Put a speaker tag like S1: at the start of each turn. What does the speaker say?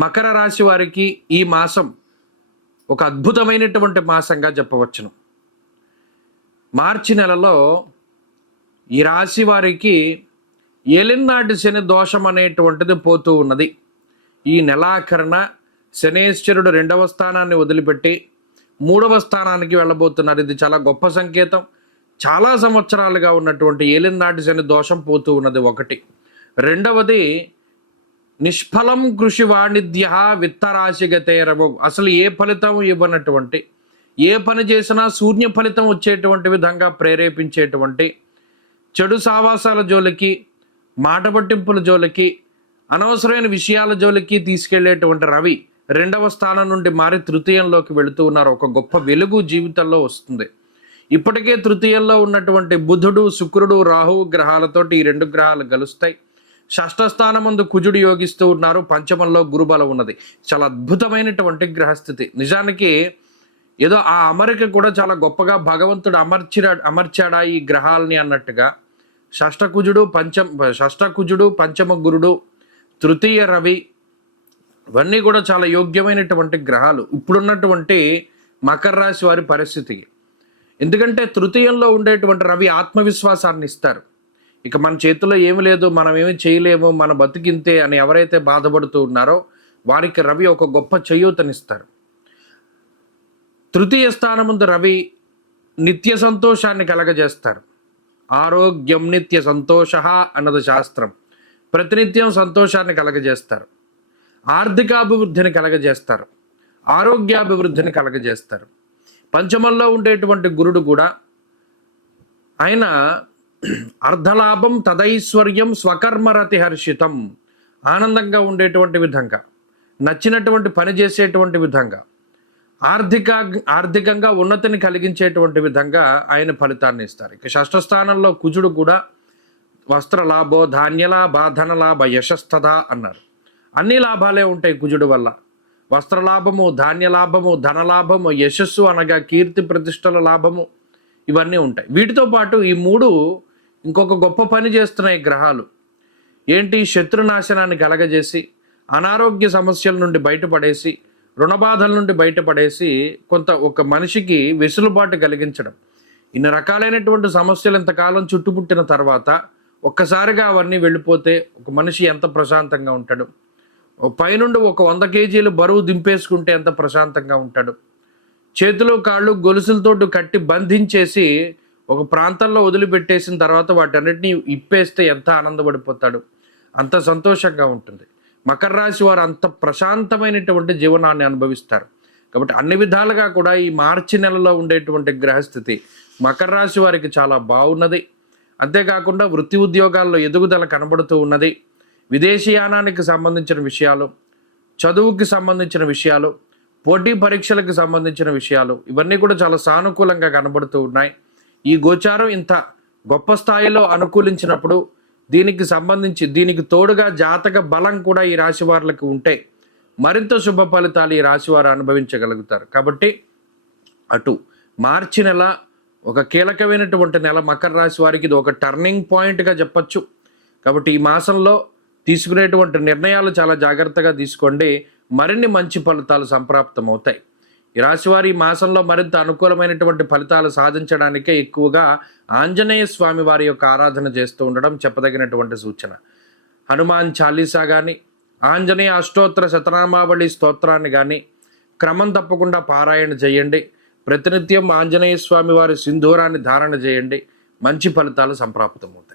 S1: మకర రాశి వారికి ఈ మాసం ఒక అద్భుతమైనటువంటి మాసంగా చెప్పవచ్చును. మార్చి నెలలో ఈ రాశి వారికి ఎలినాటి శని దోషం అనేటువంటిది పోతూ ఉన్నది. ఈ నెలాఖరణ శనేశ్వరుడు రెండవ స్థానాన్ని వదిలిపెట్టి మూడవ స్థానానికి వెళ్ళబోతున్నారు. ఇది చాలా గొప్ప సంకేతం. చాలా సంవత్సరాలుగా ఉన్నటువంటి ఏలినాటి శని దోషం పోతూ ఉన్నది ఒకటి. రెండవది నిష్ఫలం కృషి వాణిజ్య విత్తరాశిగతేరవు. అసలు ఏ ఫలితం ఇవ్వనటువంటి ఏ పని చేసినా శూన్య ఫలితం వచ్చేటువంటి విధంగా ప్రేరేపించేటువంటి చెడు సావాసాల జోలికి మాట పట్టింపుల జోలికి అనవసరమైన విషయాల జోలికి తీసుకెళ్ళేటువంటి రవి రెండవ స్థానం నుండి మారి తృతీయంలోకి వెళుతూ ఉన్నారు. ఒక గొప్ప వెలుగు జీవితంలో వస్తుంది. ఇప్పటికే తృతీయంలో ఉన్నటువంటి బుధుడు శుక్రుడు రాహువు గ్రహాలతోటి ఈ రెండు గ్రహాలు కలుస్తాయి షష్ఠ కుజుడు యోగిస్తూ ఉన్నారు. పంచమంలో గురుబలం ఉన్నది. చాలా అద్భుతమైనటువంటి గ్రహస్థితి. నిజానికి ఏదో ఆ అమరిక కూడా చాలా గొప్పగా భగవంతుడు అమర్చిరా అమర్చాడా ఈ గ్రహాలని అన్నట్టుగా షష్ఠకుజుడు పంచం షష్ఠకుజుడు పంచమ గురుడు తృతీయ రవి ఇవన్నీ కూడా చాలా యోగ్యమైనటువంటి గ్రహాలు. ఇప్పుడున్నటువంటి మకర రాశి వారి పరిస్థితికి ఎందుకంటే తృతీయంలో ఉండేటువంటి రవి ఆత్మవిశ్వాసాన్ని ఇస్తారు. ఇక మన చేతిలో ఏమి లేదు మనం ఏమి చేయలేము మన బతికింతే అని ఎవరైతే బాధపడుతూ ఉన్నారో వారికి రవి ఒక గొప్ప చేయూతనిస్తారు. తృతీయ స్థానముందు రవి నిత్య సంతోషాన్ని కలగజేస్తారు. ఆరోగ్యం నిత్య సంతోష అన్నది శాస్త్రం. ప్రతినిత్యం సంతోషాన్ని కలగజేస్తారు. ఆర్థికాభివృద్ధిని కలగజేస్తారు. ఆరోగ్యాభివృద్ధిని కలగజేస్తారు. పంచమంలో ఉండేటువంటి గురుడు కూడా ఆయన అర్ధలాభం తదైశ్వర్యం స్వకర్మరతి హర్షితం. ఆనందంగా ఉండేటువంటి విధంగా నచ్చినటువంటి పని చేసేటువంటి విధంగా ఆర్థిక ఆర్థికంగా ఉన్నతిని కలిగించేటువంటి విధంగా ఆయన ఫలితాన్ని ఇస్తారు. ఇక షష్ఠస్థానంలో కుజుడు కూడా వస్త్ర లాభో ధాన్యలాభ ధనలాభ యశస్థద అన్నారు. అన్ని లాభాలే ఉంటాయి కుజుడు వల్ల. వస్త్రలాభము లాభము లాభము ధనలాభము యశస్సు అనగా కీర్తి ప్రతిష్టల లాభము ఇవన్నీ ఉంటాయి. వీటితో పాటు ఈ మూడు ఇంకొక గొప్ప పని చేస్తున్నాయి గ్రహాలు. ఏంటి? శత్రునాశనాన్ని కలగజేసి అనారోగ్య సమస్యల నుండి బయటపడేసి రుణబాధల నుండి బయటపడేసి కొంత ఒక మనిషికి వెసులుబాటు కలిగించడం. ఇన్ని రకాలైనటువంటి సమస్యలు ఇంతకాలం చుట్టుపుట్టిన తర్వాత ఒక్కసారిగా అవన్నీ వెళ్ళిపోతే ఒక మనిషి ఎంత ప్రశాంతంగా ఉంటాడు? పైనుండి ఒక వంద కేజీలు బరువు దింపేసుకుంటే ఎంత ప్రశాంతంగా ఉంటాడు? చేతులు కాళ్ళు గొలుసులతోటి కట్టి బంధించేసి ఒక ప్రాంతంలో వదిలిపెట్టేసిన తర్వాత వాటన్నిటిని ఇప్పేస్తే ఎంత ఆనందపడిపోతాడు? అంత సంతోషంగా ఉంటుంది. మకర రాశి వారు అంత ప్రశాంతమైనటువంటి జీవనాన్ని అనుభవిస్తారు. కాబట్టి అన్ని విధాలుగా కూడా ఈ మార్చి నెలలో ఉండేటువంటి గ్రహస్థితి మకర రాశి వారికి చాలా బాగున్నది. అంతేకాకుండా వృత్తి ఉద్యోగాల్లో ఎదుగుదల కనబడుతూ ఉన్నది. విదేశీయానానికి సంబంధించిన విషయాలు చదువుకి సంబంధించిన విషయాలు పోటీ పరీక్షలకు సంబంధించిన విషయాలు ఇవన్నీ కూడా చాలా సానుకూలంగా కనబడుతూ ఉన్నాయి. ఈ గోచారం ఇంత గొప్ప స్థాయిలో అనుకూలించినప్పుడు దీనికి సంబంధించి దీనికి తోడుగా జాతక బలం కూడా ఈ రాశి వారికి ఉంటే మరింత శుభ ఫలితాలు ఈ రాశి వారు అనుభవించగలుగుతారు. కాబట్టి అటు మార్చి నెల ఒక కీలకమైనటువంటి నెల మకర రాశి వారికి ఇది ఒక టర్నింగ్ పాయింట్గా చెప్పచ్చు. కాబట్టి ఈ మాసంలో తీసుకునేటువంటి నిర్ణయాలు చాలా జాగ్రత్తగా తీసుకోండి. మరిన్ని మంచి ఫలితాలు సంప్రాప్తం అవుతాయి ఈ రాశివారి ఈ మాసంలో మరింత అనుకూలమైనటువంటి ఫలితాలు సాధించడానికే ఎక్కువగా ఆంజనేయ స్వామి వారి యొక్క ఆరాధన చేస్తూ ఉండడం చెప్పదగినటువంటి సూచన. హనుమాన్ చాలీసా కానీ ఆంజనేయ అష్టోత్తర శతనామావళి స్తోత్రాన్ని కానీ క్రమం తప్పకుండా పారాయణ చేయండి. ప్రతినిత్యం ఆంజనేయ స్వామి వారి సింధూరాన్ని ధారణ చేయండి. మంచి ఫలితాలు సంప్రాప్తమవుతాయి.